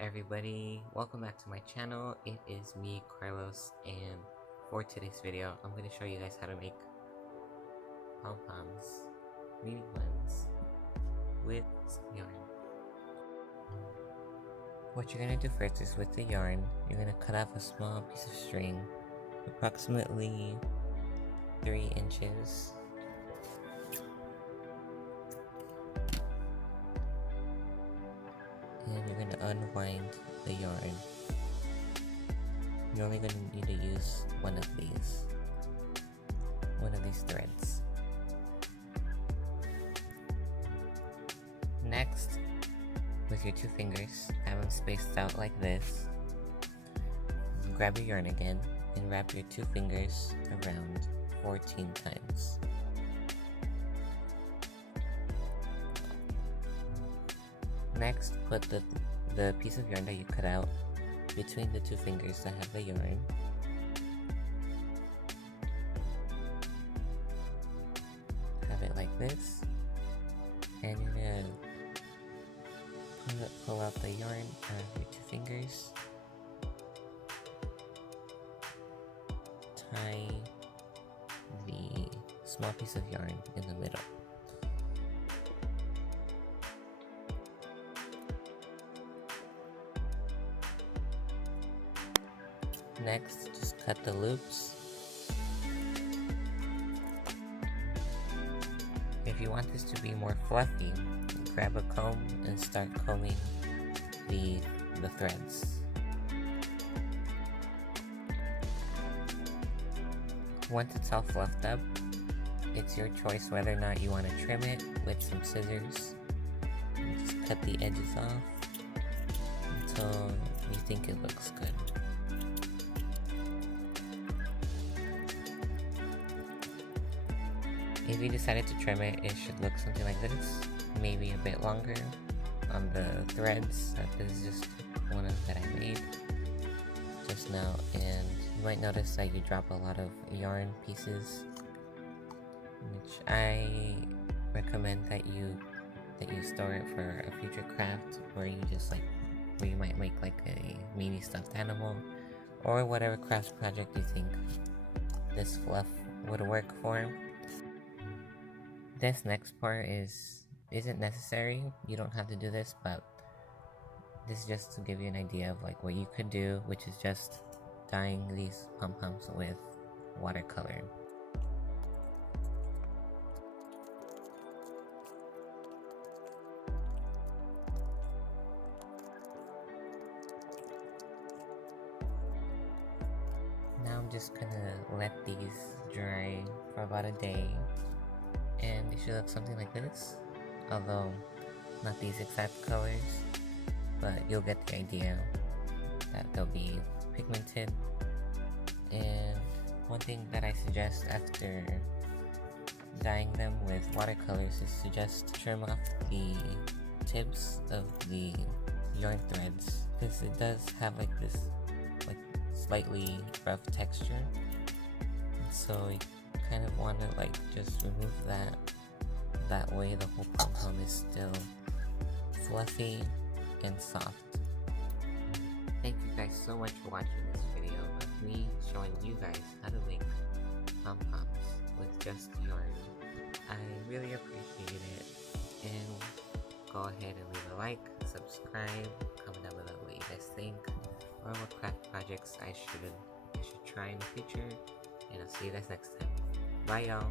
everybody, welcome back to my channel. It is me, Carlos, and for today's video, I'm going to show you guys how to make pom-poms, mini ones, with some yarn. What you're going to do first is with the yarn, you're going to cut off a small piece of string, approximately 3 inches. And you're going to unwind the yarn. You're only going to need to use one of these threads. Next, with your 2 fingers, have them spaced out like this. Grab your yarn again and wrap your 2 fingers around 14 times. Next, put the piece of yarn that you cut out between the 2 fingers that have the yarn. Have it like this, and you're gonna pull out the yarn out of your 2 fingers. Tie the small piece of yarn in the middle. Next, just cut the loops. If you want this to be more fluffy, grab a comb and start combing the threads. Once it's all fluffed up, it's your choice whether or not you want to trim it with some scissors. Just cut the edges off until you think it looks good. If you decided to trim it, it should look something like this, maybe a bit longer on the threads. This is just one that I made just now, and you might notice that you drop a lot of yarn pieces, which I recommend that you store it for a future craft where you might make like a mini stuffed animal or whatever craft project you think this fluff would work for. This next part isn't necessary. You don't have to do this, but this is just to give you an idea of like what you could do, which is just dyeing these pom-poms with watercolor. Now I'm just gonna let these dry for about a day, and they should look something like this, although not these exact colors, but you'll get the idea that they'll be pigmented. And one thing that I suggest after dyeing them with watercolors is to just trim off the tips of the yarn threads, because it does have like this slightly rough texture, so you kind of want to like just remove that way the whole pom-pom is still fluffy and soft. Thank you guys so much for watching this video of me showing you guys how to make pom-poms with just yarn. I really appreciate it, and go ahead and leave a like, subscribe, comment down below what you guys think, or what craft projects I should try in the future, and I'll see you guys next time. Bye y'all!